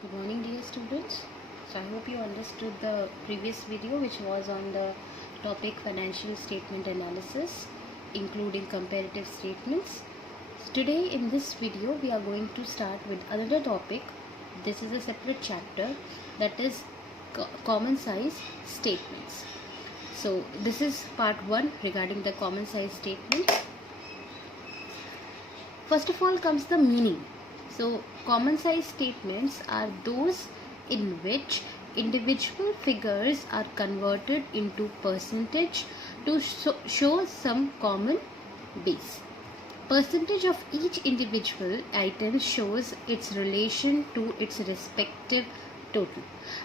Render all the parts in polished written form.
Good morning, dear students. So I hope you understood the previous video, which was on the topic financial statement analysis, including comparative statements. So today in this video we are going to start with another topic. This is a separate chapter, that is common size statements. So this is part 1 regarding the common size statement. First of all comes the meaning. So common size statements are those in which individual figures are converted into percentage to show some common base. Percentage of each individual item shows its relation to its respective total.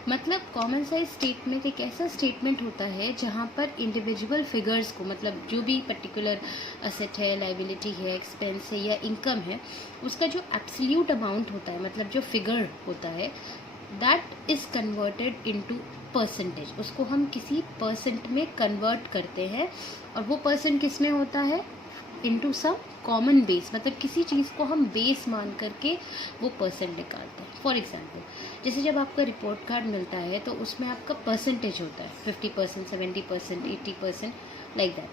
मतलब common size statement एक ऐसा statement होता है जहाँ पर individual figures को, मतलब जो भी पर्टिकुलर असेट है, लाइबिलिटी है, एक्सपेंस है या इनकम है, उसका जो एब्सोल्यूट अमाउंट होता है, मतलब जो फिगर होता है, that is converted into percentage. उसको हम किसी परसेंट में कन्वर्ट करते हैं और वो परसेंट किस में होता है, इनटू सम कॉमन बेस. मतलब किसी चीज़ को हम बेस मान करके वो परसेंट निकालते हैं. फॉर एग्जांपल, जैसे जब आपका रिपोर्ट कार्ड मिलता है तो उसमें आपका परसेंटेज होता है 50%, 70%, 80%, लाइक दैट.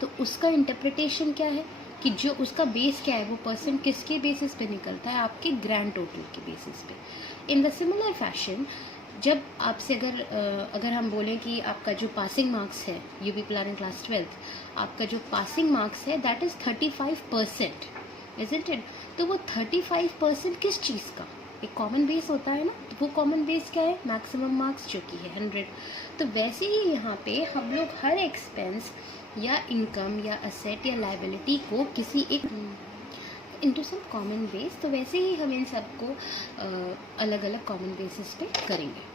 तो उसका इंटरप्रिटेशन क्या है कि जो उसका बेस क्या है, वो परसेंट किसके बेसिस पे निकलता है, आपके ग्रैंड टोटल के बेसिस पे. इन द सिमिलर फैशन, जब आपसे अगर हम बोलें कि आपका जो पासिंग मार्क्स है यूपी प्लानिंग क्लास 12th, आपका जो पासिंग मार्क्स है दैट इज़ 35%, इजंट इट. तो वो 35% किस चीज़ का, एक कॉमन बेस होता है ना. तो वो कॉमन बेस क्या है, मैक्सिमम मार्क्स जो कि है 100. तो वैसे ही यहाँ पे हम लोग हर एक्सपेंस या इनकम या असेट या लाइबिलिटी को किसी एक इनटू सम कॉमन बेस, तो वैसे ही हम इन सबको अलग अलग कॉमन बेसिस पे करेंगे.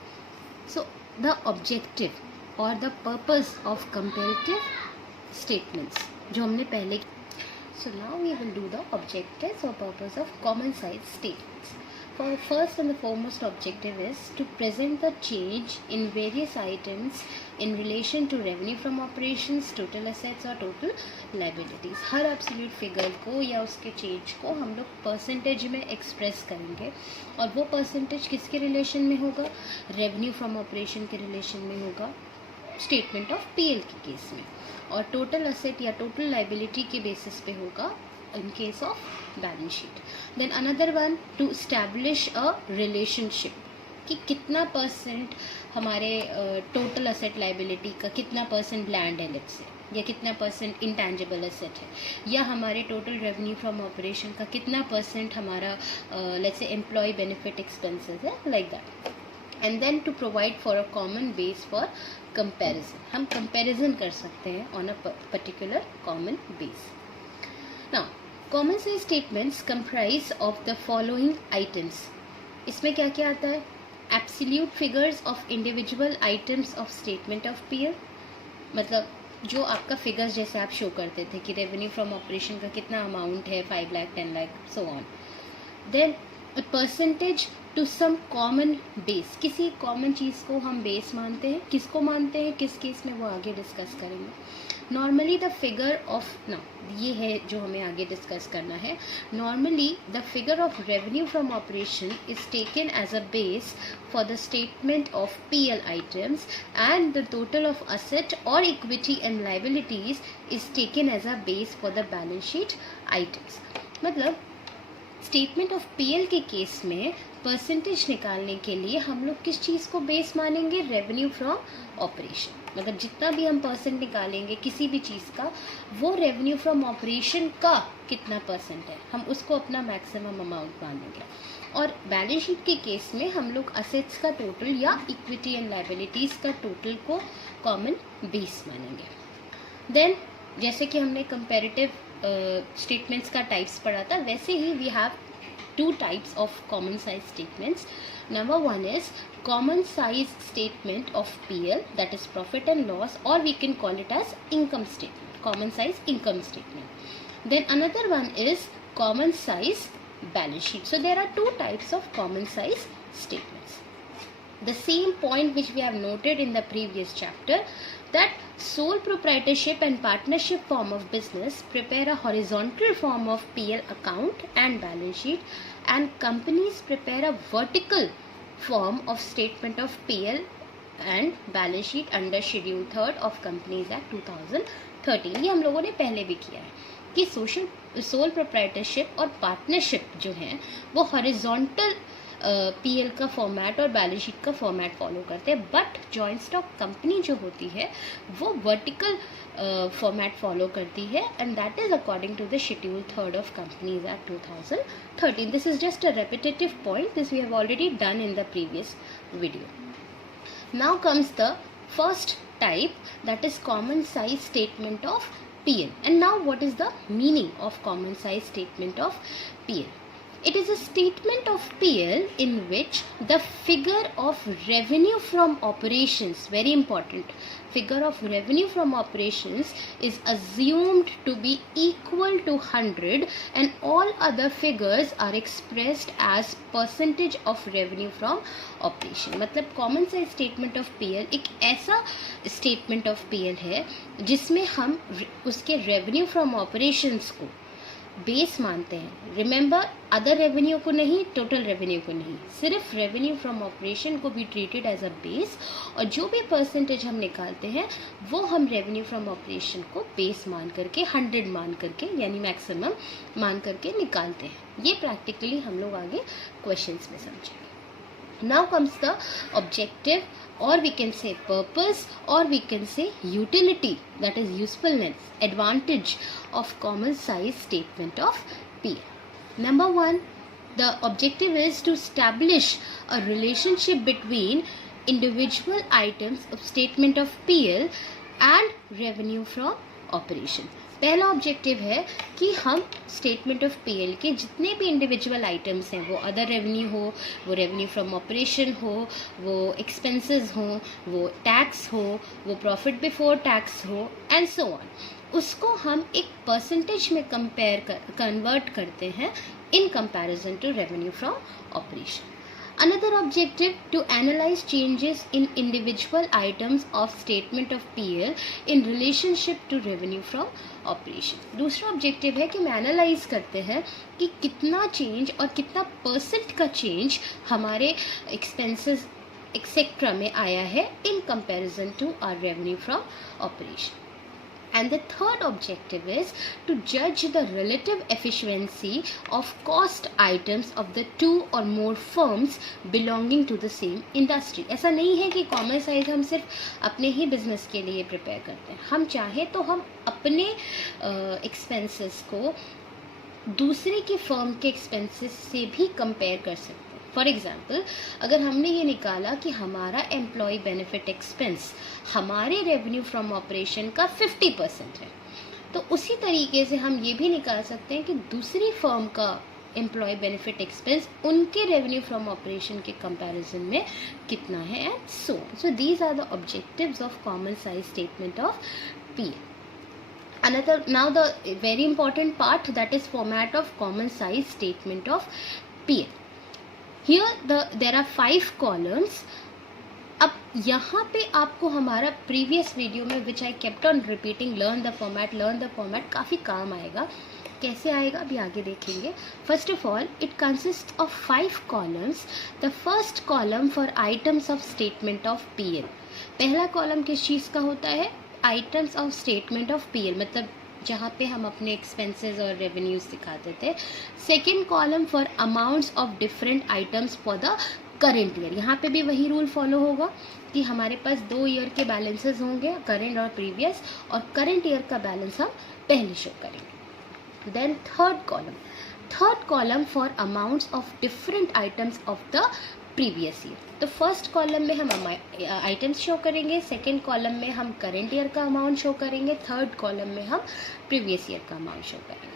सो द ऑब्जेक्टिव और the purpose of comparative statements जो हमने पहले. So now we will do the objectives और purpose of common size statements. For first and the foremost objective is to present the change in various items in relation to revenue from operations, total assets और total liabilities. हर absolute figure को या उसके change को हम लोग percentage में express करेंगे और वो percentage किसके relation में होगा, revenue from operation के relation में होगा, statement of PL के केस में, और total asset या total liability के basis पे होगा in case of balance sheet. Then another one, to establish a relationship कि कितना परसेंट हमारे टोटल असेट लाइबिलिटी का, कितना परसेंट लैंड है लेट्स से, या कितना परसेंट इंटैंजिबल असेट है, या हमारे टोटल रेवेन्यू फ्रॉम ऑपरेशन का कितना परसेंट हमारा let's say employ benefit expenses है, like that. And then to provide for a common base for comparison. हम कंपैरिजन कर सकते हैं on a particular common base. Now common size statements comprise of the following items. इसमें क्या क्या आता है, absolute figures of individual items of statement of PL, मतलब जो आपका फिगर्स जैसे आप शो करते थे कि रेवेन्यू फ्रॉम ऑपरेशन का कितना अमाउंट है, 5 lakh, 10 lakh, so on. Then percentage to some common base. किसी कॉमन चीज़ को हम बेस मानते हैं. किसको मानते हैं, किस केस में, वो आगे डिस्कस करेंगे. नॉर्मली द फिगर ऑफ, ना ये है जो हमें आगे डिस्कस करना है. Normally the figure of revenue from operation is taken as a base for the statement of PL items and the total of asset और equity and liabilities is taken as a base for the balance sheet items. मतलब statement of PL के case में percentage निकालने के लिए हम लोग किस चीज़ को बेस मानेंगे, रेवेन्यू फ्रॉम ऑपरेशन. मतलब जितना भी हम परसेंट निकालेंगे किसी भी चीज़ का, वो रेवेन्यू फ्रॉम ऑपरेशन का कितना परसेंट है, हम उसको अपना मैक्सिमम अमाउंट मानेंगे. और बैलेंस शीट के केस में हम लोग असेट्स का टोटल या इक्विटी एंड लाइबिलिटीज़ का टोटल को कॉमन बेस मानेंगे. देन जैसे कि हमने कंपैरेटिव स्टेटमेंट्स का टाइप्स पढ़ा था, वैसे ही we have 2 types of common size statements. Number one is common size statement of PL, that is profit and loss, or we can call it as income statement, common size income statement. Then another one is common size balance sheet. So there are 2 types of common size statements. The same point which we have noted in the previous chapter, that sole proprietorship and partnership form of business prepare a horizontal form of PL account and balance sheet, and companies prepare a vertical form of statement of PL and balance sheet under Schedule 3 of Companies Act 2013. ये हम लोगों ने पहले भी किया है कि sole proprietorship और पार्टनरशिप जो हैं वो हॉरिजॉन्टल पीएल का फॉर्मेट और बैलेंस शीट का फॉर्मेट फॉलो करते हैं, बट जॉइंट स्टॉक कंपनी जो होती है वो वर्टिकल फॉर्मेट फॉलो करती है, and that is according to the schedule 3 of companies act 2013. This is just a repetitive point, this we have already done in the previous video. Now comes the first type, that is common size statement of PL. And now what is the meaning of common size statement of PL? It is a statement of PL in which the figure of revenue from operations, very important, figure of revenue from operations is assumed to be equal to 100 and all other figures are expressed as percentage of revenue from operation. मतलब common size statement of PL एक ऐसा statement of PL है जिसमें हम उसके revenue from operations को base मानते हैं. रिमेंबर, अदर रेवेन्यू को नहीं, टोटल रेवेन्यू को नहीं, सिर्फ रेवेन्यू फ्रॉम ऑपरेशन को भी ट्रीटेड एज अ बेस, और जो भी परसेंटेज हम निकालते हैं वो हम रेवेन्यू फ्रॉम ऑपरेशन को बेस मान करके 100 मान करके यानी मैक्सिमम मान करके निकालते हैं. ये प्रैक्टिकली हम लोग आगे क्वेश्चंस में समझेंगे. Now comes the objective, or we can say purpose, or we can say utility, that is usefulness, advantage of common size statement of PL. Number 1, the objective is to establish a relationship between individual items of statement of PL and revenue from operation. पहला objective है कि हम statement of PL के जितने भी individual items हैं, वो other revenue हो, वो रेवेन्यू फ्रॉम ऑपरेशन हो, वो एक्सपेंसेस हो, वो टैक्स हो, वो प्रॉफिट बिफोर टैक्स हो, एंड सो ऑन, उसको हम एक परसेंटेज में कन्वर्ट करते हैं in comparison to revenue from operation. Another objective, to analyze changes in individual items of statement of PL in relationship to revenue from operation. दूसरा objective है कि हम एनालाइज करते हैं कि कितना चेंज और कितना परसेंट का चेंज हमारे एक्सपेंसेस एक्सेट्रा में आया है in comparison to our revenue from operation. And the third objective is to judge the relative efficiency of cost items of the two or more firms belonging to the same industry. ऐसा नहीं है कि common size हम सिर्फ अपने ही business के लिए prepare करते हैं. हम चाहे तो हम अपने एक्सपेंसेस को दूसरे की फर्म के एक्सपेंसेस से भी कंपेयर कर सकते हैं. फॉर एग्जाम्पल, अगर हमने ये निकाला कि हमारा एम्प्लॉय बेनिफिट एक्सपेंस हमारे रेवेन्यू फ्रॉम ऑपरेशन का 50% है, तो उसी तरीके से हम ये भी निकाल सकते हैं कि दूसरी फर्म का एम्प्लॉय बेनिफिट एक्सपेंस उनके रेवेन्यू फ्रॉम ऑपरेशन के कंपैरिजन में कितना है, and so these are the objectives of common size statement of PL. Now the very important part, that is format of common size statement of PL. Here there are 5 columns. अब यहाँ पे आपको हमारा previous video में which I kept on repeating, learn the format काफ़ी काम आएगा. कैसे आएगा अभी आगे देखेंगे. First of all, it consist of 5 columns. The first column for items of statement of PL. पहला कॉलम किस चीज़ का होता है? Items of statement of PL, मतलब जहाँ पे हम अपने एक्सपेंसेस और रेवेन्यूज दिखाते थे. Second column for amounts of different items for the current year. यहाँ पे भी वही रूल फॉलो होगा कि हमारे पास 2 ईयर के बैलेंसेस होंगे, करेंट और प्रीवियस, और करेंट ईयर का बैलेंस हम पहले शो करेंगे. Then third column for amounts of different items of the previous year. तो फर्स्ट कॉलम में हम आइटम्स शो करेंगे, सेकेंड कॉलम में हम करेंट ईयर का अमाउंट शो करेंगे, थर्ड कॉलम में हम प्रीवियस ईयर का अमाउंट शो करेंगे.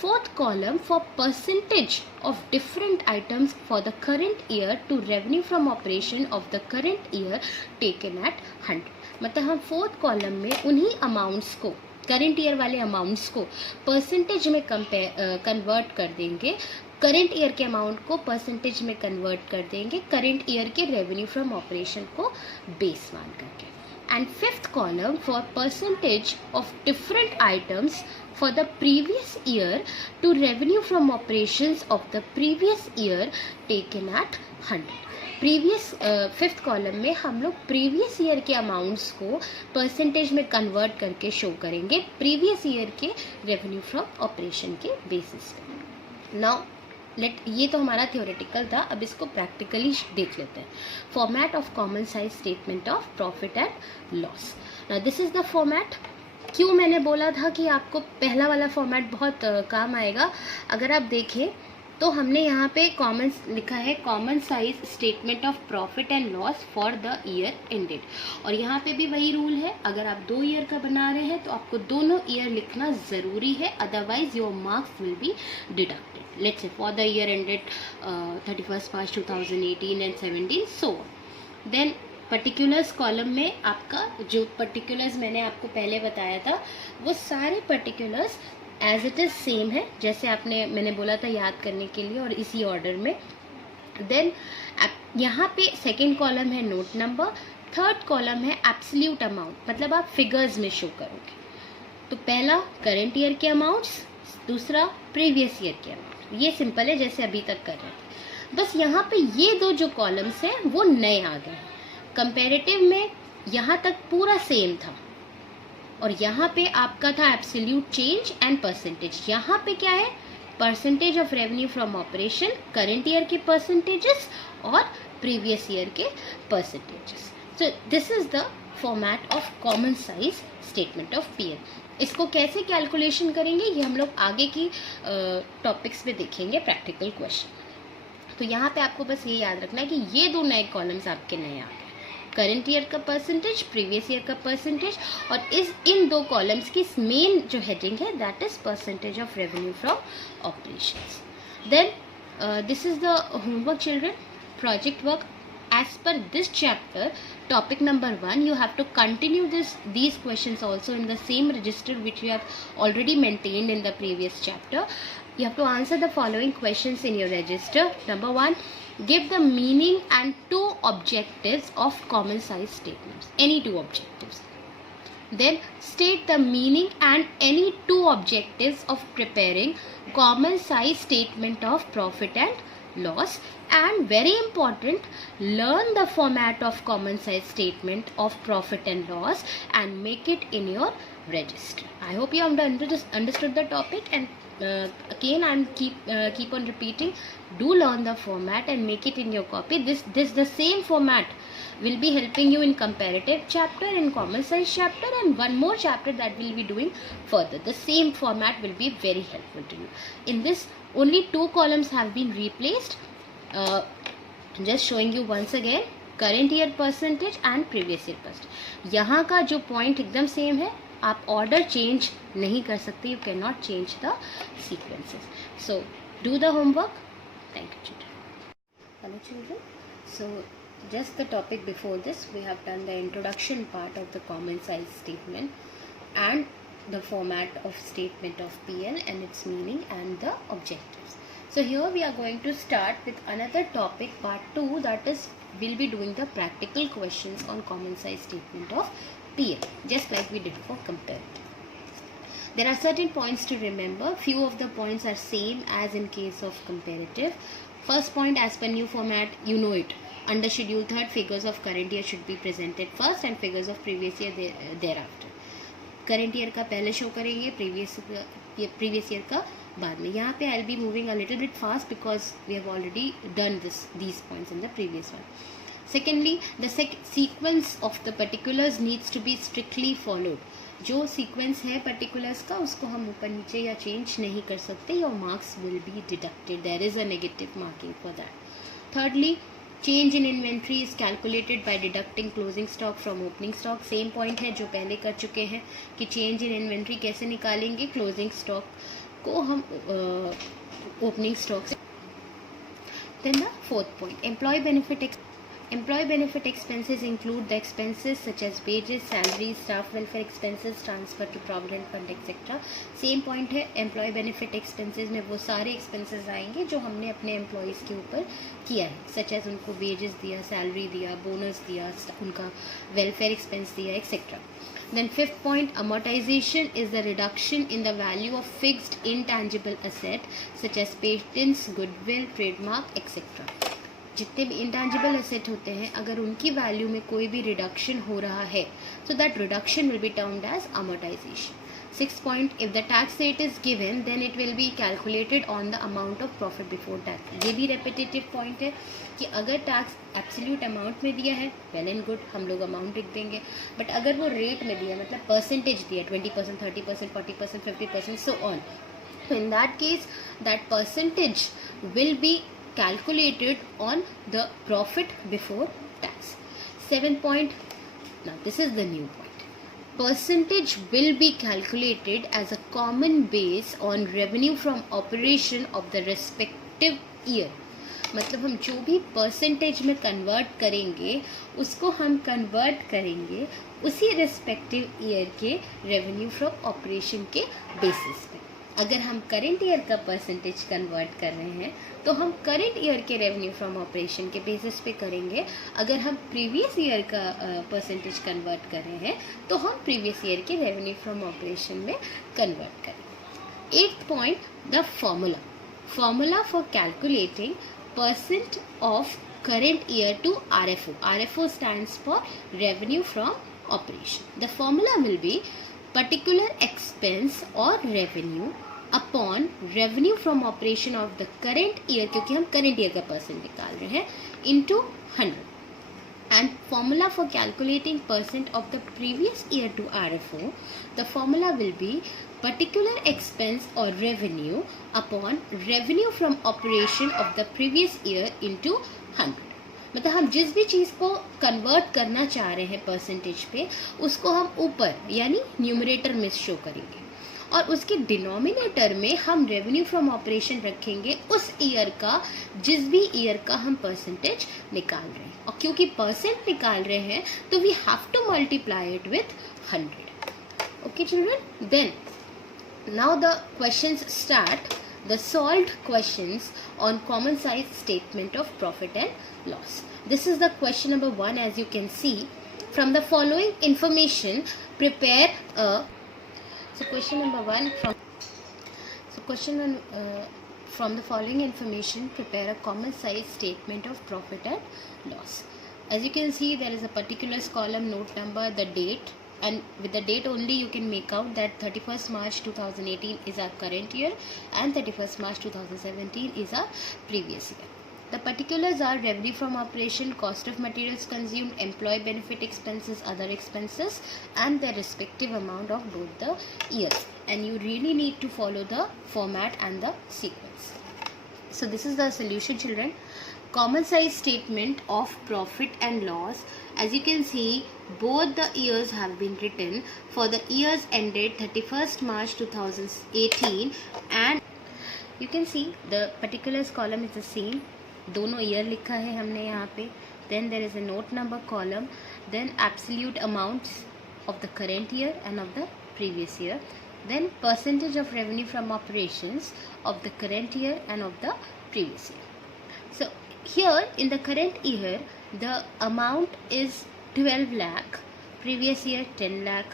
Fourth column for percentage of different items for the current year to revenue from operation of the current year taken at 100. मतलब हम fourth column में उन्हीं amounts को, करेंट ईयर वाले अमाउंट्स को percentage में कन्वर्ट कर देंगे, करेंट ईयर के अमाउंट को परसेंटेज में कन्वर्ट कर देंगे करेंट ईयर के रेवेन्यू फ्रॉम ऑपरेशन को बेस मान करके. And fifth column for percentage of different items for the previous year to revenue from operations of the previous year taken at 100. Previous fifth column में हम लोग previous year के amounts को percentage में convert करके show करेंगे previous year के revenue from operation के बेसिस पे. नाउ ये तो हमारा थियोरेटिकल था, अब इसको प्रैक्टिकली देख लेते हैं. Format of common size statement of profit and loss. Now this is the format. क्यों मैंने बोला था कि आपको पहला वाला फॉर्मेट बहुत काम आएगा. अगर आप देखें तो हमने यहाँ पे कॉमन लिखा है common size statement of profit and loss for the year ended, और यहाँ पे भी वही रूल है. अगर आप 2 ईयर का बना रहे हैं तो आपको दोनों ईयर लिखना ज़रूरी है, otherwise your marks will be deducted. Let's say for the year ended 31 March 2018 and 17 so. Then particulars column में आपका जो पर्टिकुलर्स मैंने आपको पहले बताया था वो सारे particulars as it is same है जैसे मैंने बोला था याद करने के लिए, और इसी ऑर्डर में. देन यहाँ पे सेकेंड कॉलम है नोट नंबर, थर्ड कॉलम है एब्सोल्यूट अमाउंट, मतलब आप फिगर्स में शो करोगे. तो पहला करंट ईयर के अमाउंट्स, दूसरा प्रीवियस ईयर के अमाउंट. ये सिंपल है जैसे अभी तक कर रहे थे. बस यहाँ पे ये 2 जो कॉलम्स हैं वो नए आ गए हैं. कंपेरेटिव में यहाँ तक पूरा सेम था और यहाँ पे आपका था एब्सोल्यूट चेंज एंड परसेंटेज. यहाँ पे क्या है, percentage of revenue from operation, current year के परसेंटेजेस और प्रीवियस ईयर के percentages. So this is the format of common size statement of PL. इसको कैसे कैलकुलेशन करेंगे ये हम लोग आगे की टॉपिक्स में देखेंगे, प्रैक्टिकल क्वेश्चन. तो यहाँ पे आपको बस ये याद रखना है कि ये 2 नए कॉलम्स आपके नए आ गए, करंट ईयर का परसेंटेज, प्रीवियस ईयर का परसेंटेज, और इन 2 कॉलम्स की मेन जो हेडिंग है that is percentage of revenue from operations. Then this is the homework children, project work. As per this chapter, topic number 1, you have to continue these questions also in the same register which you have already maintained in the previous chapter. You have to answer the following questions in your register. Number 1, give the meaning and 2 objectives of common size statements. Any 2 objectives. Then state the meaning and any 2 objectives of preparing common size statement of profit and loss. And very important, learn the format of common size statement of profit and loss and make it in your register. I hope you have understood the topic, and again I'm keep on repeating, do learn the format and make it in your copy. This the same format will be helping you in comparative chapter and common size chapter and one more chapter that we'll be doing further. The same format will be very helpful to you. In this only 2 columns have been replaced. Just showing you once again current year percentage and previous year percentage. यहाँ का जो point एकदम same है, आप order change नहीं कर सकते. You cannot change the sequences. So do the homework. Thank you children. Hello children. So just the topic before this, we have done the introduction part of the common size statement and the format of statement of PL and its meaning and the objectives. So here we are going to start with another topic, part 2, that is we'll be doing the practical questions on common size statement of PL, just like we did for comparative. There are certain points to remember. Few of the points are same as in case of comparative. First point, as per new format, you know it. Under schedule 3rd, figures of current year should be presented first and figures of previous year thereafter. Current year का पहले show करेंगे, previous year का बाद में. यहाँ पे I'll be moving a little bit fast because we have already done these points in the previous one. Secondly, the sequence of the particulars needs to be strictly followed. जो sequence है particulars का उसको हम ऊपर नीचे या change नहीं कर सकते. Your marks will be deducted. There is a negative marking for that. Thirdly, change in inventory is calculated by deducting closing stock from opening stock. Same point है जो पहले कर चुके हैं कि change in inventory कैसे निकालेंगे, closing stock को हम opening stock से. Then the 4th point, employee benefit expenses include the expenses such as wages, salaries, staff welfare expenses, transfer to provident fund etc. Same point है, employee benefit expenses में वो सारे expenses आएंगे जो हमने अपने employees के ऊपर किया है, such as उनको wages दिया, salary दिया, bonus दिया, उनका welfare expense दिया etc. Then fifth point, amortization is the reduction in the value of fixed intangible asset such as patents, goodwill, trademark, etc. जितने भी इंटेंजिबल एसेट होते हैं अगर उनकी वैल्यू में कोई भी रिडक्शन हो रहा है so that reduction will be termed as amortization. Sixth point, if the tax rate is given then it will be calculated on the amount of profit before tax. ये भी repetitive point है कि अगर tax absolute amount में दिया है well and good, हम लोग अमाउंट लिख देंगे, बट अगर वो रेट में दिया मतलब परसेंटेज दिया 20%, 30%, 40%, 50%, so on, so in that case that percentage will be calculated on the profit before tax. Seventh point, now this is the new point, percentage will be calculated as a common base on revenue from operation of the respective year. मतलब हम जो भी percentage में convert करेंगे उसको हम convert करेंगे उसी रिस्पेक्टिव ईयर के रेवेन्यू फ्रॉम ऑपरेशन के बेसिस पे. अगर हम करेंट ईयर का परसेंटेज कन्वर्ट कर रहे हैं तो हम करेंट ईयर के रेवेन्यू फ्रॉम ऑपरेशन के बेसिस पे करेंगे. अगर हम प्रीवियस ईयर का परसेंटेज कन्वर्ट कर रहे हैं तो हम प्रीवियस ईयर के रेवेन्यू फ्रॉम ऑपरेशन में कन्वर्ट करेंगे. Eighth point, the formula for calculating percent of current year to RFO. RFO stands for revenue from operation. The formula will be particular expense or revenue upon revenue from operation of the current year, क्योंकि हम current year का percent निकाल रहे हैं, into 100. And formula for calculating percent of the previous year to RFO, the formula will be particular expense or revenue upon revenue from operation of the previous year into 100. मतलब हम जिस भी चीज़ को convert करना चाह रहे हैं परसेंटेज पे उसको हम ऊपर यानी न्यूमरेटर में शो करेंगे और उसके डिनोमिनेटर में हम रेवेन्यू फ्रॉम ऑपरेशन रखेंगे उस ईयर का जिस भी ईयर का हम परसेंटेज निकाल रहे हैं. और क्योंकि परसेंट निकाल रहे हैं तो we have to multiply it with 100. Okay children, then now the questions start, the solved questions on common size statement of profit and loss. This is the question number 1. As you can see, from the following information prepare a from the following information prepare a common size statement of profit and loss. As you can see, there is a particulars column, note number, the date, and with the date only you can make out that 31st March 2018 is our current year and 31st March 2017 is our previous year. The particulars are revenue from operation, cost of materials consumed, employee benefit expenses, other expenses, and the respective amount of both the years. And you really need to follow the format and the sequence. So this is the solution, children. Common size statement of profit and loss. As you can see, both the years have been written for the years ended 31st March 2018, and you can see the particulars column is the same. दोनों year लिखा है हमने यहाँ पे. Then there is a note number column, then absolute amounts of the current year and of the previous year, then percentage of revenue from operations of the current year and of the previous year. So here in the current year the amount is 12 lakh, previous year 10 lakh,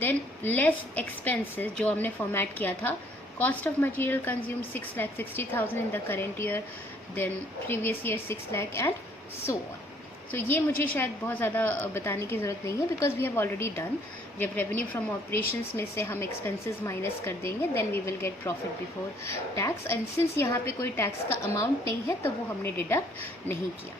then less expenses जो हमने format किया था, cost of material consumed 6,60,000 in the current year, then previous year 6 lakh and so on. So ये मुझे शायद बहुत ज़्यादा बताने की ज़रूरत नहीं है because we have already done. जब revenue from operations में से हम expenses minus कर देंगे then we will get profit before tax, and since यहाँ पे कोई tax का amount नहीं है तो वो हमने deduct नहीं किया.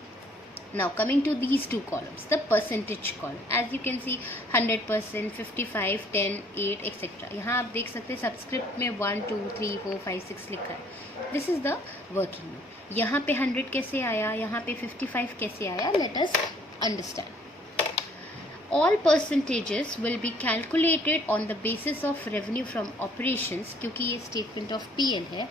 Now coming to these two columns, the percentage column, as you can see 100%, 55, 10, 8, etc. यहाँ आप देख सकते हैं सबस्क्रिप्ट में 1, 2, 3, 4, 5, 6 लिखा है. This is the working name. यहाँ पे 100 कैसे आया, यहाँ पे 55 कैसे आया, let us understand. All percentages will be calculated on the basis of revenue from operations, क्योंकि ये statement of PL है,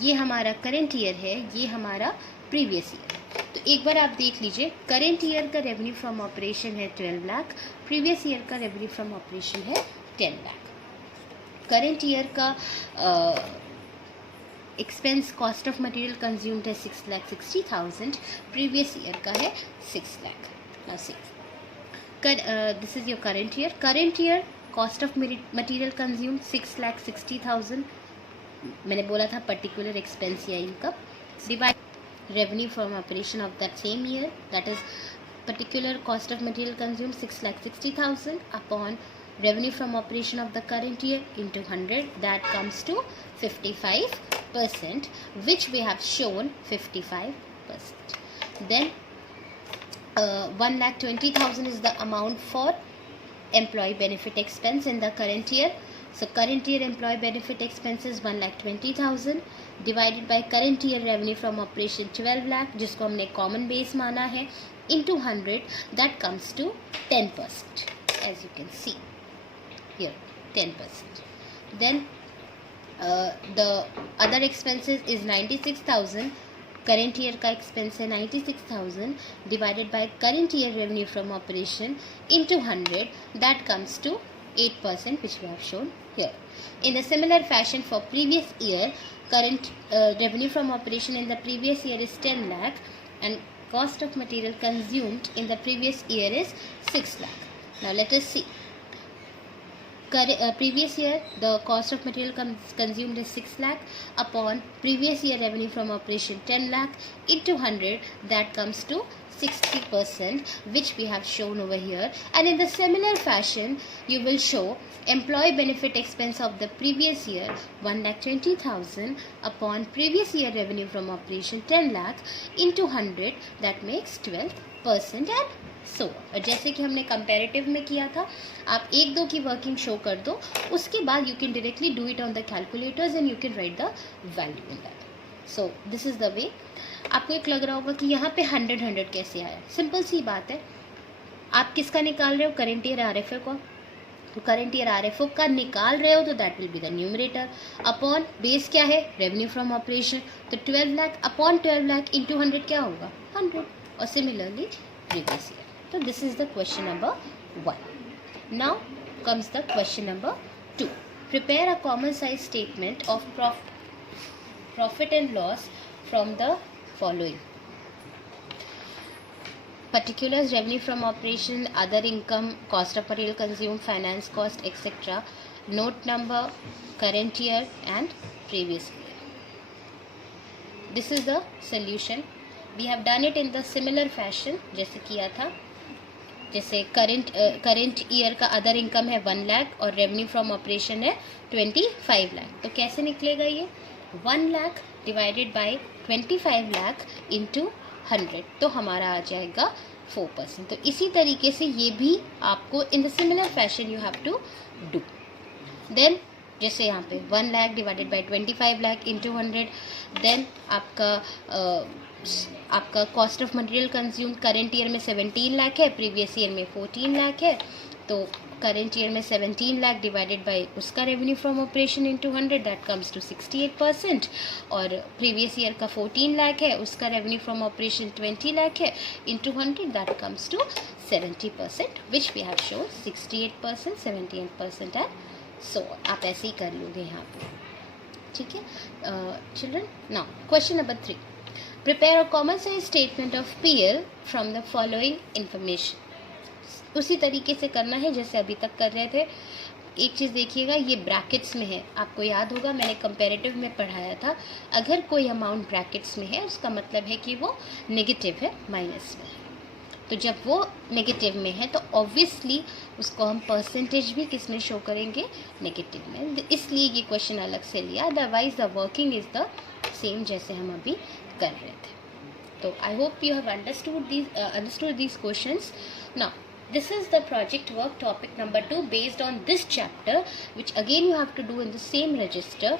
ये हमारा current year है, ये हमारा previous year है. तो एक बार आप देख लीजिए, करेंट ईयर का रेवेन्यू फ्रॉम ऑपरेशन है 12 लाख, प्रीवियस ईयर का रेवेन्यू फ्रॉम ऑपरेशन है 10 लाख. करेंट ईयर का expense cost of material consumed है 6,60,000, प्रीवियस ईयर का है 6 lakh. Now see this is your current year. Current year cost of material consume 6,60,000, मैंने बोला था पर्टिकुलर एक्सपेंस या income, divide revenue from operation of that same year, that is particular cost of material consume 6,60,000 upon revenue from operation of the current year into 100, that comes to 55%, which we have shown 55%. Then 1,20,000 is the amount for employee benefit expense in the current year. So current year employee benefit expense is 1,20,000 divided by current year revenue from operation 12 lakh, जिसको हमने common base माना है, into 100, that comes to 10%, as you can see here, 10%. Then the other expenses is 96,000, current year का expense है 96,000 divided by current year revenue from operation into 100, that comes to 8%, which we have shown here. In a similar fashion for previous year, current revenue from operation in the previous year is 10 lakh and cost of material consumed in the previous year is 6 lakh. Now let us see. Previous year the cost of material consumed is 6 lakh upon previous year revenue from operation 10 lakh into 100, that comes to 60%, which we have shown over here. And in the similar fashion you will show employee benefit expense of the previous year 1,20,000 upon previous year revenue from operation 10 lakh into 100, that makes 12%, and so जैसे कि हमने comparative में किया था, आप 1-2 की working show कर दो, उसके बाद you can directly do it on the calculators and you can write the value in that. So this is the way. आपको एक लग रहा होगा कि यहाँ पे 100 कैसे आया. सिंपल सी बात है, आप किसका निकाल रहे हो, करेंट ईयर RFO को. तो करेंट ईयर RFO का निकाल रहे हो तो that will be the numerator, upon base क्या है, रेवेन्यू फ्रॉम ऑपरेशन, तो 12 लाख अपॉन 12 लाख इंटू 100 क्या होगा, 100. और similarly previous year. So this is the question number 1. Now comes the question number 2. Prepare a common size statement of profit and loss from the following: particulars, revenue from operation, other income, cost of material consumed, finance cost, etc. Note number, current year and previous year. This is the solution. We have done it in the similar fashion जैसे किया था. जैसे current year का other income है 1 लाख और revenue from operation है 25 लाख. तो कैसे निकलेगा ये, 1 lakh divided by 25 lakh into 100, तो हमारा आ जाएगा 4%. तो इसी तरीके से ये भी आपको in the similar fashion you have to do. Then जैसे यहाँ पे 1 lakh divided by 25 lakh into 100, then आपका cost of material consume current year में 17 लाख है, प्रीवियस ईयर में 14 लाख है, तो करेंट ईयर में 17 लाख डिवाइडेड बाय उसका revenue from operation into 100, that comes to 68%. और प्रीवियस ईयर का 14 लाख है, उसका रेवेन्यू फ्रॉम ऑपरेशन 20 लाख है, into 100, that comes to 70%, which we have shown 68%, 78% and so आप ऐसे ही कर लोगे यहाँ पे. ठीक है children. Now question number 3. Prepare a common size statement of PL from the following information. उसी तरीके से करना है जैसे अभी तक कर रहे थे. एक चीज़ देखिएगा, ये ब्रैकेट्स में है. आपको याद होगा मैंने कंपैरेटिव में पढ़ाया था, अगर कोई अमाउंट ब्रैकेट्स में है उसका मतलब है कि वो नेगेटिव है, माइनस में. तो जब वो नेगेटिव में है तो ऑब्वियसली उसको हम परसेंटेज भी किस में शो करेंगे, नेगेटिव में. इसलिए ये क्वेश्चन अलग से लिया, otherwise the working is the same जैसे हम अभी कर रहे थे. तो I hope you have understood these questions. Now this is the project work topic number 2 based on this chapter, which again you have to do in the same register.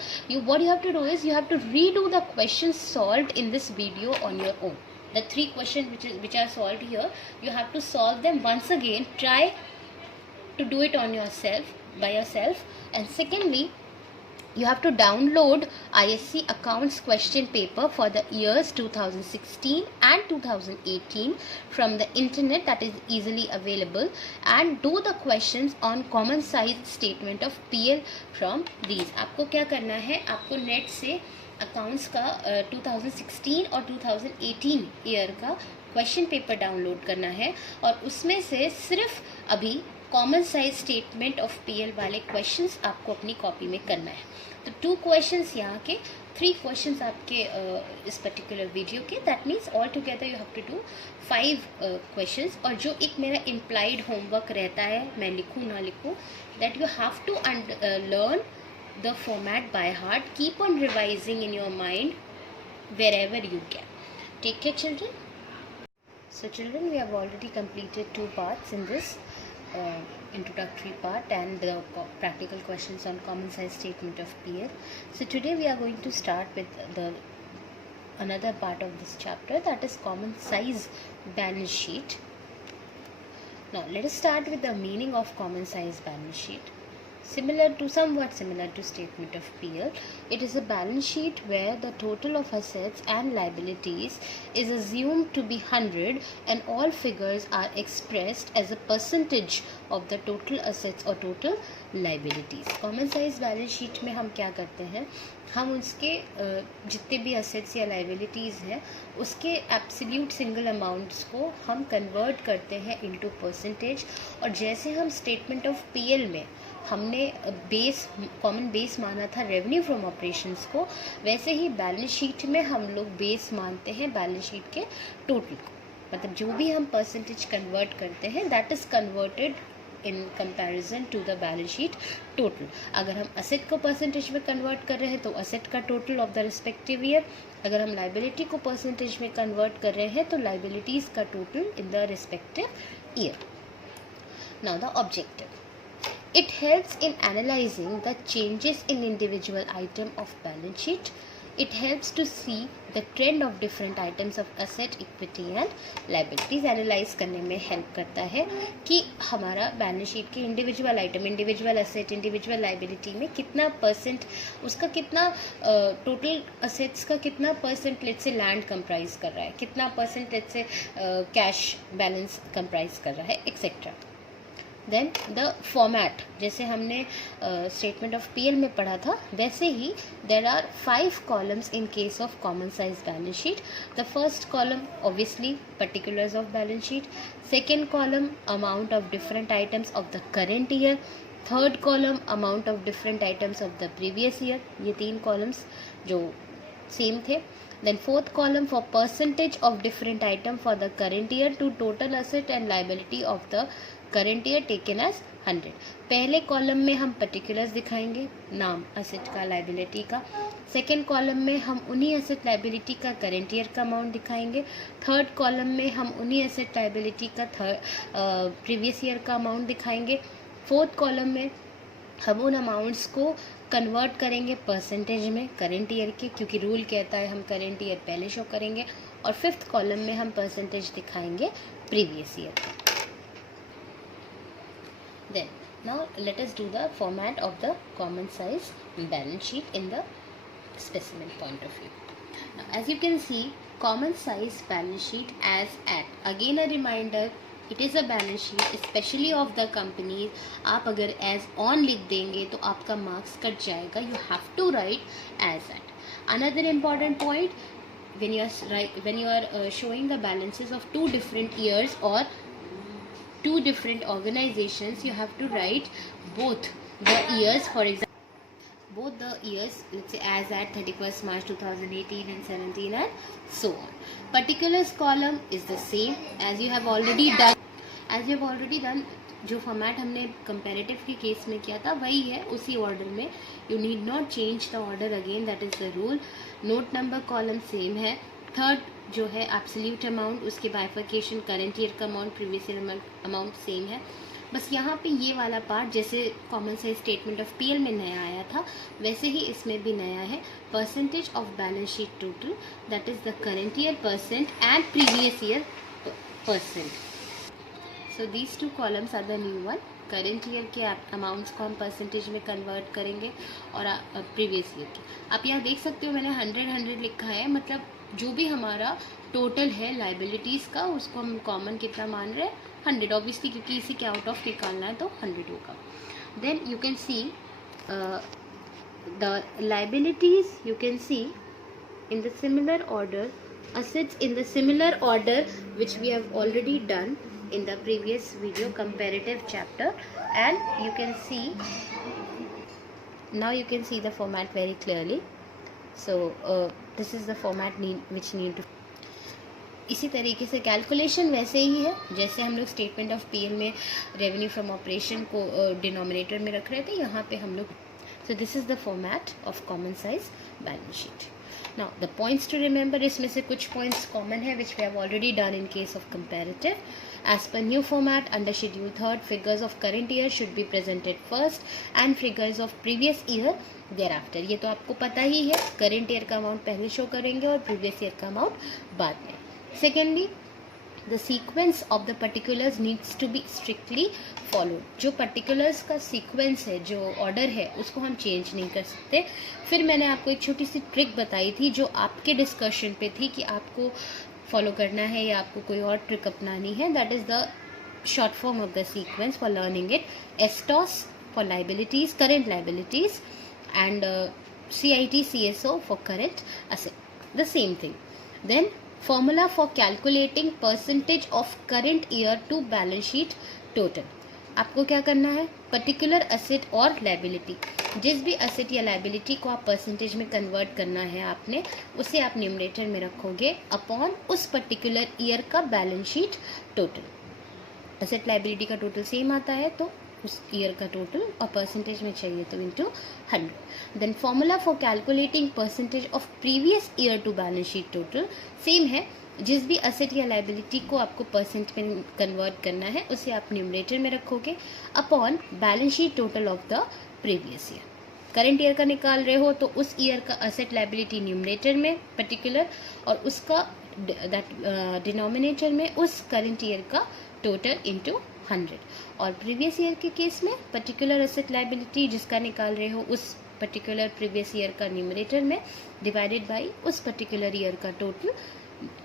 What you have to do is you have to redo the questions solved in this video on your own. The 3 questions which are solved here, you have to solve them once again. Try to do it on yourself, by yourself. And secondly, you have to download ISC accounts question paper for the years 2016 and 2018 from the internet, that is easily available, and do the questions on common size statement of PL from these. आपको क्या करना है, आपको net से accounts का 2016 और 2018 year का question paper download करना है और उसमें से सिर्फ अभी common size statement of PL वाले क्वेश्चंस आपको अपनी कॉपी में करना है। तो 2 क्वेश्चंस यहाँ के, 3 क्वेश्चंस आपके इस पर्टिकुलर वीडियो के, that means all together you have to do 5 questions. और जो एक मेरा इम्प्लाइड होमवर्क रहता है, मैं लिखूँ ना लिखूँ, that you have to learn the format by heart, keep on revising in your mind wherever you can. Take care, children. So children, we have already completed 2 parts in this introductory part and the practical questions on common size statement of PL. So today we are going to start with the another part of this chapter, that is common size balance sheet. Now let us start with the meaning of common size balance sheet. Somewhat similar to statement of PL, it is a balance sheet where the total of assets and liabilities is assumed to be 100 and all figures are expressed as a percentage of the total assets or total liabilities. Common size balance sheet में हम क्या करते हैं, हम उसके जितने भी assets या liabilities हैं उसके absolute single amounts को हम convert करते हैं into percentage। और जैसे हम statement of PL में हमने कॉमन बेस माना था रेवेन्यू फ्रॉम ऑपरेशंस को, वैसे ही बैलेंस शीट में हम लोग बेस मानते हैं बैलेंस शीट के टोटल को। मतलब जो भी हम परसेंटेज कन्वर्ट करते हैं that is converted in comparison to the balance sheet total. अगर हम असेट को परसेंटेज में कन्वर्ट कर रहे हैं तो असेट का total of the respective year, अगर हम लाइबिलिटी को परसेंटेज में कन्वर्ट कर रहे हैं तो लाइबिलिटीज़ का total in the respective year. Now the objective, it helps in analyzing the changes in individual item of balance sheet. It helps to see the trend of different items of asset, equity and liabilities. Analyze करने में help करता है कि हमारा balance sheet के individual item, individual asset, individual liability में कितना percent, उसका कितना टोटल असेट्स का कितना परसेंट लेट से लैंड कंप्राइज कर रहा है, कितना परसेंट लेट से कैश बैलेंस कंप्राइज कर रहा है, एक्सेट्रा। देन द फॉर्मेट, जैसे हमने स्टेटमेंट ऑफ पीएल में पढ़ा था वैसे ही there are 5 columns in case of common size balance sheet. The first column obviously particulars of balance sheet, second column amount of different items of the current year, third column amount of different items of the previous year. ये 3 columns जो same थे। Then fourth column for percentage of different item for the current year to total asset and liability of the current year taken as 100। पहले column में हम particulars दिखाएंगे, नाम asset का, liability का। सेकेंड कॉलम में हम उन्हीं एसेट लाइबिलिटी का करेंट ईयर का अमाउंट दिखाएंगे। थर्ड कॉलम में हम उन्हीं एसेट लाइबिलिटी का प्रीवियस ईयर का अमाउंट दिखाएंगे। फोर्थ कॉलम में हम उन अमाउंट्स को कन्वर्ट करेंगे परसेंटेज में करेंट ईयर के, क्योंकि रूल कहता है हम करेंट ईयर पहले शो करेंगे। और फिफ्थ कॉलम में हम परसेंटेज दिखाएंगे प्रीवियस ईयर का। Then now let us do the format of the common size balance sheet in the specimen point of view. Now as you can see, common size balance sheet as at, again a reminder, it is a balance sheet especially of the company। आप अगर as on लिख देंगे तो आपका marks cut जाएगा। You have to write as at। Another important point, when you are showing the balances of 2 different years or 2 different organizations, you have to write both the years, for example both the years, let's say as at 31st March 2018 and 17 and so on। Particulars column is the same as you have already done। जो format हमने comparative के case में किया था वही है, उसी order में। You need not change the order again, that is the rule. Note number column same है। थर्ड जो है एब्सोल्यूट अमाउंट, उसके बाइफर्केशन करेंट ईयर का amount, previous year amount same है। बस यहाँ पे ये वाला पार्ट जैसे common size statement of PL में नया आया था वैसे ही इसमें भी नया है। Percentage of balance sheet total, that is the current year percent and previous year percent. So these 2 columns are the new one. Current year के अमाउंट्स को हम परसेंटेज में कन्वर्ट करेंगे और प्रीवियस ईयर के। आप यहाँ देख सकते हो मैंने 100 लिखा है, मतलब जो भी हमारा टोटल है लाइबिलिटीज़ का उसको हम कॉमन कितना मान रहे हैं, 100 ऑब्वियसली, क्योंकि इसी के आउट ऑफ निकालना है तो 100 होगा। Then you can see the liabilities, you can see in the similar order, assets in the similar order which we have already done in the previous video, comparative chapter, and you can see now you can see the format very clearly. So this is the format which need to. इसी तरीके से calculation वैसे ही है जैसे हम लोग statement of PL में revenue from operation को डिनोमिनेटर में रख रहे थे, यहाँ पे हम लोग. So this is the format of common size balance sheet. Now the points to remember, इसमें से कुछ पॉइंट्स कॉमन है which we have already done in case of comparative. As per new format, under schedule 3rd, figures of current year should be presented first and figures of previous year thereafter. ये तो आपको पता ही है, current year का amount पहले show करेंगे और previous year का अमाउंट बाद में. Secondly, the sequence of the particulars needs to be strictly followed. जो particulars का sequence है, जो order है, उसको हम change नहीं कर सकते. फिर मैंने आपको एक छोटी सी ट्रिक बताई थी जो आपके डिस्कशन पे थी कि आपको फॉलो करना है या आपको कोई और ट्रिक अपनानी है. That is the short form of the sequence for learning it. एस्टॉस for liabilities, current liabilities, and CIT CSO for current asset, the same thing. Then formula for calculating percentage of current year to balance sheet total. आपको क्या करना है, particular asset और liability, जिस भी asset या liability को आप परसेंटेज में कन्वर्ट करना है आपने, उसे आप न्यूमरेटर में रखोगे अपॉन उस पर्टिकुलर ईयर का balance sheet total. Asset liability का टोटल सेम आता है तो उस ईयर का टोटल, और परसेंटेज में चाहिए तो into 100. Then formula for calculating percentage of previous year to balance sheet total same है. जिस भी असेट या लाइबिलिटी को आपको परसेंट में कन्वर्ट करना है उसे आप न्यूमरेटर में रखोगे upon balance sheet total of the previous year. Current year का निकाल रहे हो तो उस ईयर का असेट लाइबिलिटी न्यूमरेटर में पर्टिकुलर, और उसका डिनोमिनेटर में उस करंट ईयर का टोटल इंटू 100. और प्रीवियस ईयर के केस में पर्टिकुलर असेट लाइबिलिटी जिसका निकाल रहे हो उस पर्टिकुलर प्रीवियस ईयर का न्यूमरेटर में डिवाइडेड बाई उस पर्टिकुलर ईयर का टोटल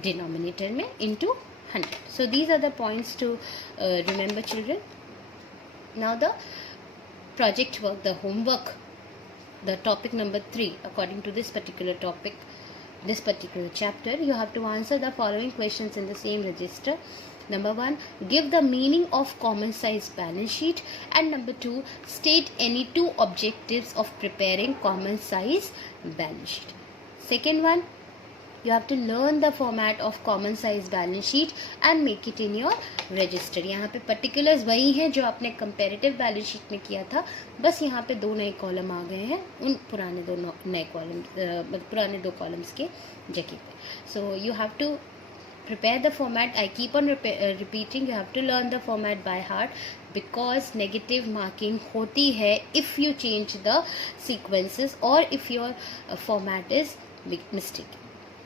denominator में into 100. So these are the points to remember, children. Now the project work, the homework, the topic number 3 according to this particular topic, this particular chapter, you have to answer the following questions in the same register. Number 1, give the meaning of common size balance sheet, and number 2, state any 2 objectives of preparing common size balance sheet. Second one, you have to learn the format of common size balance sheet and make it in your register. यहाँ पे particulars वही हैं जो आपने comparative balance sheet में किया था, बस यहाँ पे 2 नए कॉलम आ गए हैं उन पुराने 2 नए कॉलम, पुराने 2 कॉलम्स के जगह पे. So you have to prepare the format. I keep on repeating, you have to learn the format by heart because negative marking होती है if you change the sequences or if your format is mistaken.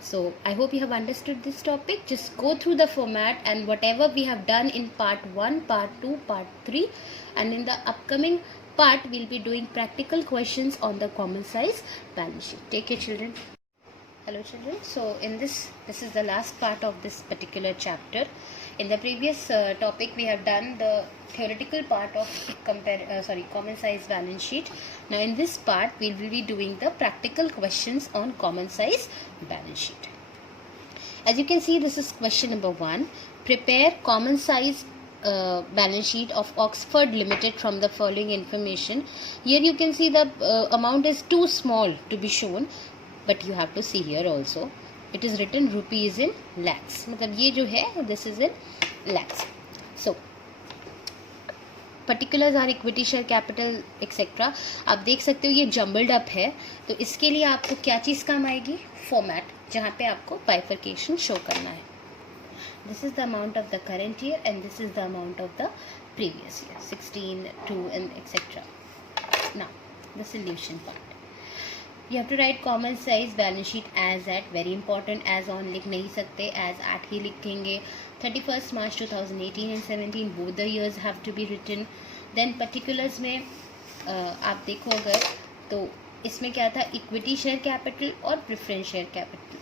So I hope you have understood this topic. Just go through the format and whatever we have done in part 1, part 2, part 3, and in the upcoming part we'll be doing practical questions on the common size balance sheet. Take care, children. Hello, children. So in this is the last part of this particular chapter. In the previous topic we have done the theoretical part of common size balance sheet. Now in this part we will be doing the practical questions on common size balance sheet. As you can see, this is question number 1. Prepare common size balance sheet of Oxford Limited from the following information. Here you can see the amount is too small to be shown, but you have to see here also. It is written rupees in lakhs. मतलब ये जो है this is in lakhs. So particulars are equity share capital etc. आप देख सकते हो ये jumbled up है, तो इसके लिए आपको क्या चीज़ काम आएगी, फॉर्मेट, जहाँ पे आपको बाइफर्केशन शो करना है. This is the amount of the current year and this is the amount of the previous year, 16, 2 and etc. Now the solution part. You have to write common size balance sheet as at, very important, as on लिख नहीं सकते, as at ही लिखेंगे. 31st March 2018 and 17 both the years have to be written. Then particulars में आप देखो अगर तो इसमें क्या था, इक्विटी शेयर कैपिटल और प्रेफरेंस शेयर कैपिटल,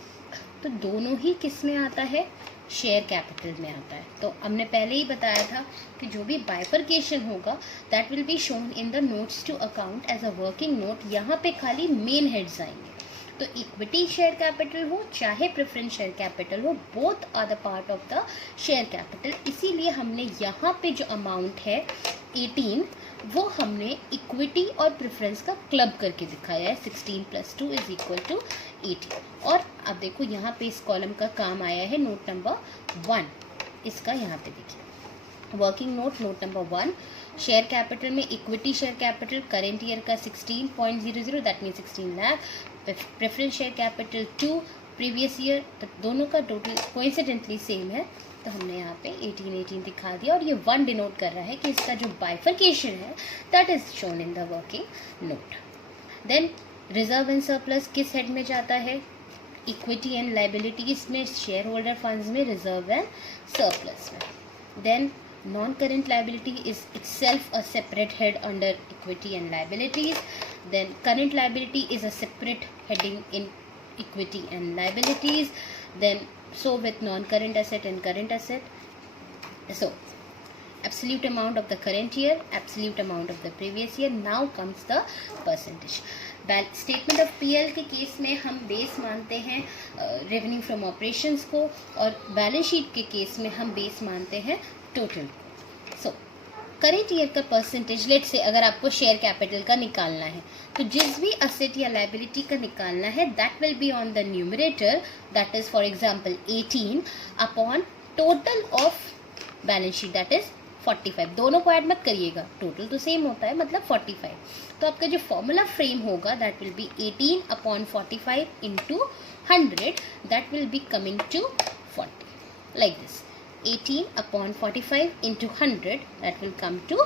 तो दोनों ही किस में आता है, शेयर कैपिटल में आता है. तो हमने पहले ही बताया था कि जो भी बाइफर्केशन होगा that will be shown in the notes to account as a working note. यहाँ पे खाली मेन हेड्स आएंगे तो इक्विटी शेयर कैपिटल हो चाहे प्रेफरेंस शेयर कैपिटल हो, both are the part of the share capital. इसीलिए हमने यहाँ पे जो अमाउंट है 18, वो हमने इक्विटी और प्रेफरेंस का क्लब करके दिखाया है। 16 + 2 = 18। और अब देखो यहाँ पे इस कॉलम का काम आया है नोट नंबर 1, इसका यहाँ पे देखिए working note, note number 1, share capital में equity share capital current year का 16.00, that mean 16 lakh. Preference share capital 2 previous year, तो दोनों का टोटल कोइंसिडेंटली सेम है, तो हमने यहाँ पे 18 दिखा दिया। और ये 1 डिनोट कर रहा है कि इसका जो बाइफर्केशन है that is shown in the working note. Then reserve and surplus किस हेड में जाता है? इक्विटी एंड लाइबिलिटीज में, शेयर होल्डर फंड्स में, रिजर्व एंड सरप्लस में। Then non-current liability is itself a separate head under equity and liabilities. Then current liability is a separate heading in equity and liabilities. Then so with non-current asset and current asset. So absolute amount of the current year, absolute amount of the previous year. Now comes the percentage. Statement of PL के case में हम base मानते हैं revenue from operations को, और balance sheet के case में हम बेस मानते हैं टोटल। सो करेंट ईयर का परसेंटेज, लेट से अगर आपको शेयर कैपिटल का निकालना है, तो जिस भी असेट या लाइबिलिटी का निकालना है that will be on the numerator, that is for example 18 upon total of balance sheet that is 45। दोनों को ऐड मत करिएगा, टोटल तो सेम होता है, मतलब 45। तो आपका जो फॉर्मूला फ्रेम होगा that will be 18 upon 45 into 100, that will be coming to 40, like this. 18 upon 45 into 100, that will come to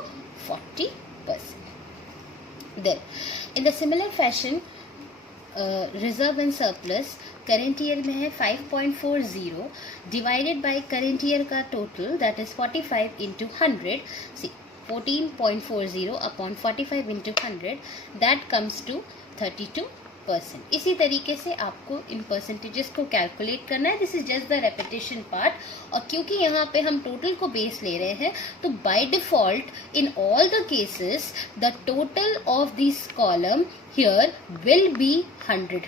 40%. Then in the similar fashion reserve and surplus current year में है 5.40 divided by current year का total, that is 45 into 100. See 14.40 upon 45 into 100, that comes to 32%. इसी तरीके से आपको इन percentages को calculate करना है। This is just the repetition part. और क्योंकि यहाँ पे हम टोटल को बेस ले रहे हैं, तो by default in all the cases the total of this column here will be 100।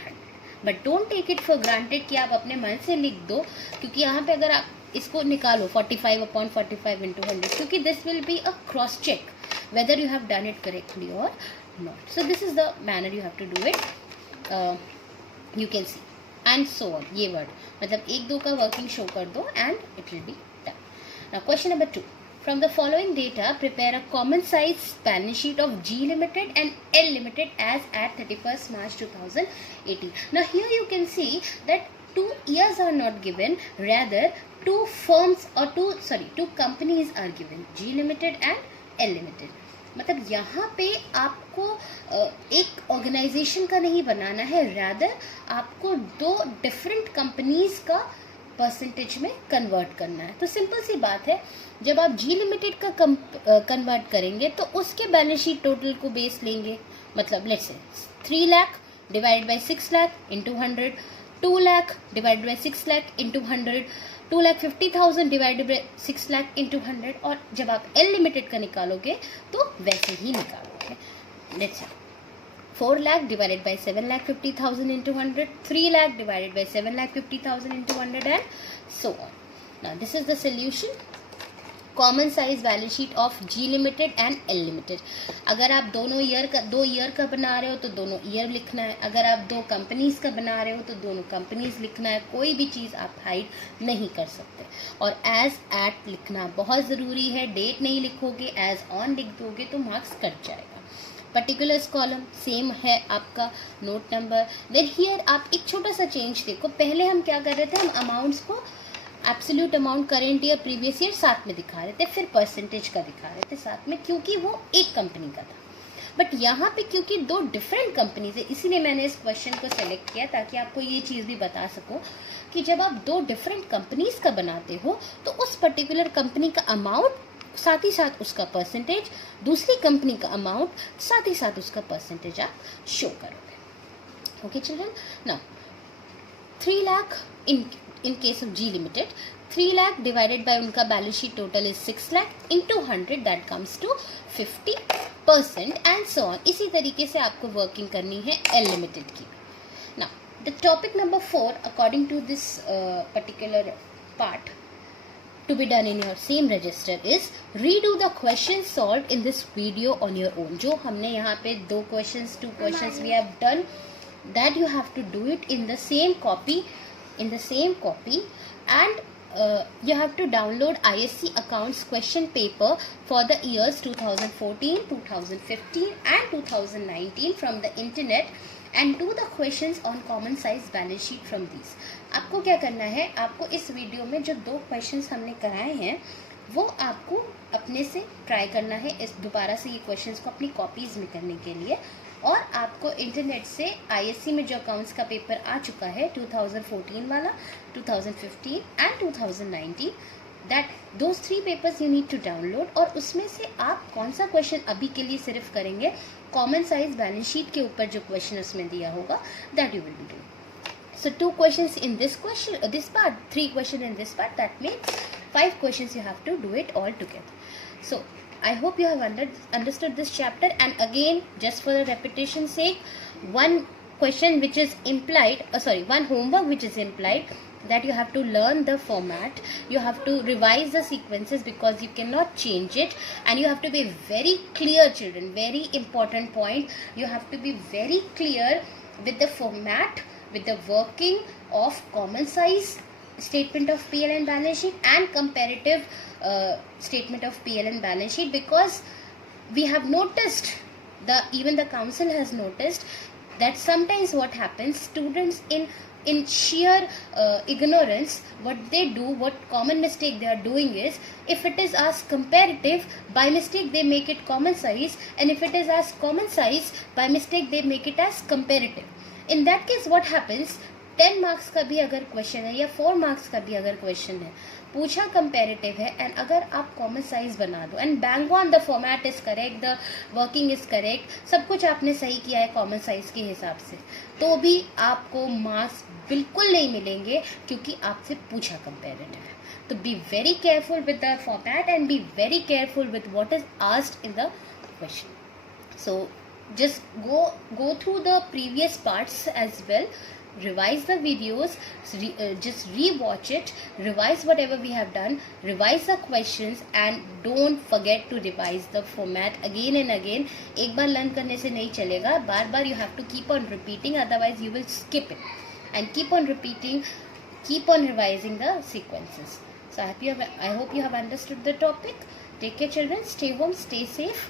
But don't take it for granted कि आप अपने मन से लिख दो, क्योंकि यहाँ पे अगर आप इसको निकालो 45 अपॉन 45 इंटू 100, क्योंकि this will be a cross check whether you have done it correctly और not. So this is the manner you have to do it. You can see and so on, ये word मतलब 1-2 का working show कर दो and it will be done. Now question number 2, from the following data prepare a common size balance sheet of G Limited and L Limited as at 31st March 2018. Now here you can see that 2 years are not given, rather 2 firms or 2 companies are given, G Limited and L Limited. मतलब यहाँ पे आपको एक organisation का नहीं बनाना है, rather आपको 2 different companies का परसेंटेज में कन्वर्ट करना है। तो सिंपल सी बात है, जब आप जी लिमिटेड का कन्वर्ट करेंगे तो उसके बैलेंस शीट टोटल को बेस लेंगे, मतलब let's say 3 lakh divide by 6 lakh into 100, 2 lakh divide by 6 lakh into 100, 2,50,000 divided by 6 lakh into 100। और जब आप एल लिमिटेड का निकालोगे तो वैसे ही निकालोगे। Let's say 4 lakh divided by 7,50,000 into 100, 3 lakh divided by 7,50,000 into 100 and so on. Now this is the solution, common size balance sheet of G limited and L limited. अगर आप 2 ईयर का बना रहे हो तो दोनों ईयर लिखना है, अगर आप 2 कंपनीज का बना रहे हो तो दोनों कंपनीज लिखना है, कोई भी चीज़ आप हाइड नहीं कर सकते। और एज एट लिखना बहुत ज़रूरी है, डेट नहीं लिखोगे, एज ऑन लिख दोगे तो मार्क्स कट जाएगा। पर्टिकुलर्स कॉलम सेम है आपका नोट नंबर। देन हियर आप एक छोटा सा चेंज देखो, पहले हम क्या कर रहे थे, हम अमाउंट्स को absolute amount current year previous year साथ में दिखा रहे थे, फिर परसेंटेज का दिखा रहे थे साथ में, क्योंकि वो एक कंपनी का था। बट यहाँ पे क्योंकि 2 डिफरेंट कंपनीज है, इसीलिए मैंने इस क्वेश्चन को सेलेक्ट किया ताकि आपको ये चीज़ भी बता सकूं कि जब आप 2 डिफरेंट कंपनीज का बनाते हो तो उस पर्टिकुलर कंपनी का अमाउंट साथ ही साथ उसका परसेंटेज, दूसरी कंपनी का अमाउंट साथ ही साथ उसका परसेंटेज आप शो करोगे। Okay children, now 3 lakh in case of G Limited, 3 lakh divided by उनका balance sheet total is 6 lakh into 100, that comes to 50% and so on। इसी तरीके से आपको वर्किंग करनी है L Limited की। ना The topic number 4, according to this particular part to be done in your same register, is redo the questions solved in this video on your own. जो हमने यहाँ पे 2 questions 2 questions we have done, that you have to do it in the same copy, and you have to download ISC accounts question paper for the years 2014, 2015 and 2019 from the internet and do the questions on common size balance sheet from these. आपको क्या करना है, आपको इस video में जो 2 questions हमने कराए हैं वो आपको अपने से ट्राई करना है, इस दोबारा से ये क्वेश्चंस को अपनी कॉपीज़ में करने के लिए, और आपको इंटरनेट से ISC में जो अकाउंट्स का पेपर आ चुका है 2014 वाला, 2015 and 2019, that those 3 papers you need to download, और उसमें से आप कौन सा क्वेश्चन अभी के लिए सिर्फ करेंगे कॉमन साइज बैलेंस शीट के ऊपर जो क्वेश्चन उसमें दिया होगा, that you will be doing. So 2 questions in this part, 3 questions in this part, that means 5 questions you have to do it all together. So I hope you have understood this chapter, and again just for the repetition's sake, one question which is implied, one homework which is implied, that you have to learn the format, you have to revise the sequences because you cannot change it, and you have to be very clear, children, very important point, you have to be very clear with the format, with the working of common size statement of PL and balance sheet and comparative statement of PL and balance sheet, because we have noticed, even the council has noticed, that sometimes what happens, students in sheer ignorance, what they do, what common mistake they are doing is, if it is as comparative, by mistake they make it common size, and if it is as common size, by mistake they make it as comparative. In that case what happens, 10 marks का भी अगर question है या 4 marks का भी अगर question है, पूछा कंपेरेटिव है, एंड अगर आप कॉमन साइज बना दो and bang on the format is correct, the working is correct, सब कुछ आपने सही किया है कॉमन साइज के हिसाब से, तो भी आपको मार्क्स बिल्कुल नहीं मिलेंगे क्योंकि आपसे पूछा कंपेरेटिव है. तो be very careful with the format and be very careful with what is asked in the question. So just go through the previous parts as well, revise the videos, just re-watch it, revise whatever we have done, revise the questions, and don't forget to revise the format again and again. एक बार learn करने से नहीं चलेगा, बार बार you have to keep on repeating, otherwise you will skip it, and keep on repeating, keep on revising the sequences. So I hope you have understood the topic. Take care children, stay home, stay safe.